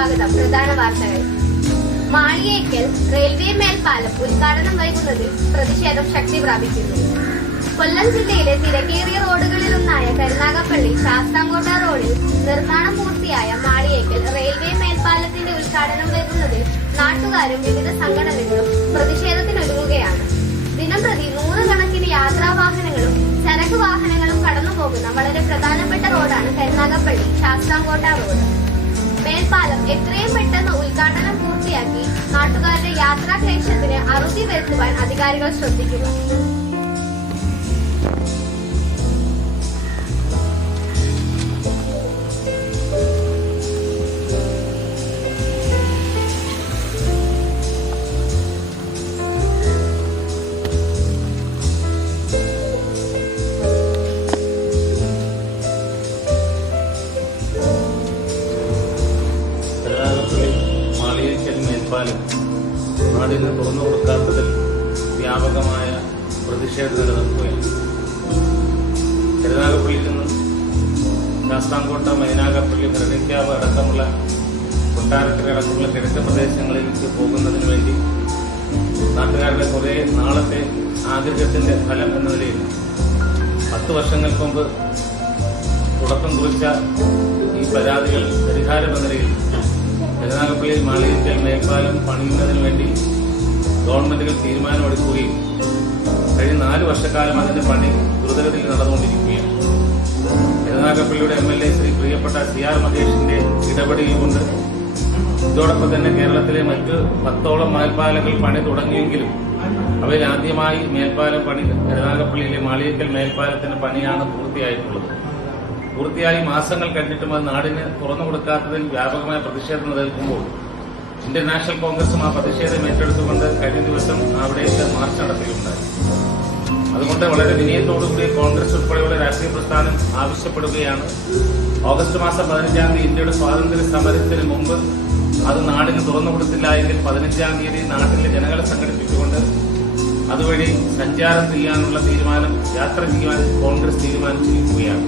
സ്വാഗതം. പ്രധാന വാർത്തകൾ. മാളിയേക്കൽ റെയിൽവേ മേൽപ്പാലം ഉദ്ഘാടനം വൈകുന്നതിൽ പ്രതിഷേധം ശക്തി പ്രാപിക്കുന്നു. കൊല്ലം ജില്ലയിലെ തിരക്കേറിയ റോഡുകളിലൊന്നായ കരുനാഗപ്പള്ളി ശാസ്താംകോട്ട റോഡിൽ നിർമ്മാണം പൂർത്തിയായ മാളിയേക്കൽ റെയിൽവേ മേൽപ്പാലത്തിന്റെ ഉദ്ഘാടനം വൈകുന്നതിൽ നാട്ടുകാരും വിവിധ സംഘടനകളും പ്രതിഷേധത്തിനൊരുങ്ങുകയാണ്. ദിനംപ്രതി നൂറുകണക്കിന് യാത്രാവാഹനങ്ങളും ചരക്ക് വാഹനങ്ങളും കടന്നുപോകുന്ന വളരെ പ്രധാനപ്പെട്ട റോഡാണ് കരുനാഗപ്പള്ളി ശാസ്താംകോട്ട റോഡ്. മേൽപ്പാലം എത്രയും പെട്ടെന്ന് ഉദ്ഘാടനം പൂർത്തിയാക്കി നാട്ടുകാരുടെ യാത്രാക്ലേശത്തിന് അറുതി വരുത്തുവാൻ അധികാരികൾ ശ്രദ്ധിക്കുക. മേൽപ്പാലം നാടിന് തുറന്നു കൊടുക്കാത്തതിൽ വ്യാപകമായ പ്രതിഷേധം നിലനിൽക്കുകയാണ്. കരുനാഗപ്പള്ളിയിൽ നിന്നും ശാസ്താംകോട്ട, മൈനാഗപ്പള്ളി, ഭരണിക്കാവ് അടക്കമുള്ള കൊട്ടാരക്കര അടക്കമുള്ള കിഴക്ക് പ്രദേശങ്ങളിലേക്ക് പോകുന്നതിന് വേണ്ടി നാട്ടുകാരുടെ കുറേ നാളത്തെ ആഗ്രഹത്തിന്റെ ഫലം എന്ന നിലയിൽ 10 വർഷങ്ങൾക്ക് മുമ്പ് തുടക്കം കുറിച്ച ഈ പരാതികൾ പരിഹാരം എന്ന നിലയിൽ കരുനാഗപ്പള്ളിയിൽ മാളിയേക്കൽ മേൽപ്പാലം പണിയുന്നതിന് വേണ്ടി ഗവൺമെന്റുകൾ തീരുമാനമെടുക്കുകയും കഴിഞ്ഞ 4 വർഷക്കാലം അതിന്റെ പണി ദ്രുതഗതിയിൽ നടന്നുകൊണ്ടിരിക്കുകയാണ്. കരുനാഗപ്പള്ളിയുടെ MLA ശ്രീ പ്രിയപ്പെട്ട CR മഹേഷിന്റെ ഇടപെടൽ കൊണ്ട് ഇതോടൊപ്പം തന്നെ കേരളത്തിലെ മറ്റ് 10ഓളം മേൽപ്പാലങ്ങൾ പണി തുടങ്ങിയെങ്കിലും അവയിൽ ആദ്യമായി മേൽപ്പാലം പണി കരുനാഗപ്പള്ളിയിലെ മാളിയേക്കൽ മേൽപ്പാലത്തിന്റെ പണിയാണ് പൂർത്തിയായിട്ടുള്ളത്. പൂർത്തിയായി മാസങ്ങൾ കഴിഞ്ഞിട്ടും അത് നാടിന് തുറന്നു കൊടുക്കാത്തതിൽ വ്യാപകമായ പ്രതിഷേധം നിലനിൽക്കുമ്പോൾ ഇന്ത്യൻ നാഷണൽ കോൺഗ്രസും ആ പ്രതിഷേധം ഏറ്റെടുത്തുകൊണ്ട് കഴിഞ്ഞ ദിവസം അവിടേക്ക് മാർച്ച് നടത്തുകയുണ്ടായി. അതുകൊണ്ട് വളരെ വിനയത്തോടുകൂടി കോൺഗ്രസ് ഉൾപ്പെടെയുള്ള രാഷ്ട്രീയ പ്രസ്ഥാനം ആവശ്യപ്പെടുകയാണ്, ഓഗസ്റ്റ് മാസം 15-ാം തീയതി ഇന്ത്യയുടെ സ്വാതന്ത്ര്യ സമരത്തിന് മുമ്പ് അത് നാടിന് തുറന്നു കൊടുത്തില്ല എങ്കിൽ 15-ാം തീയതി നാട്ടിലെ ജനങ്ങളെ സംഘടിപ്പിച്ചുകൊണ്ട് അതുവഴി സഞ്ചാരം ചെയ്യാനുള്ള തീരുമാനം, യാത്ര ചെയ്യാൻ കോൺഗ്രസ് തീരുമാനിച്ചിരിക്കുകയാണ്.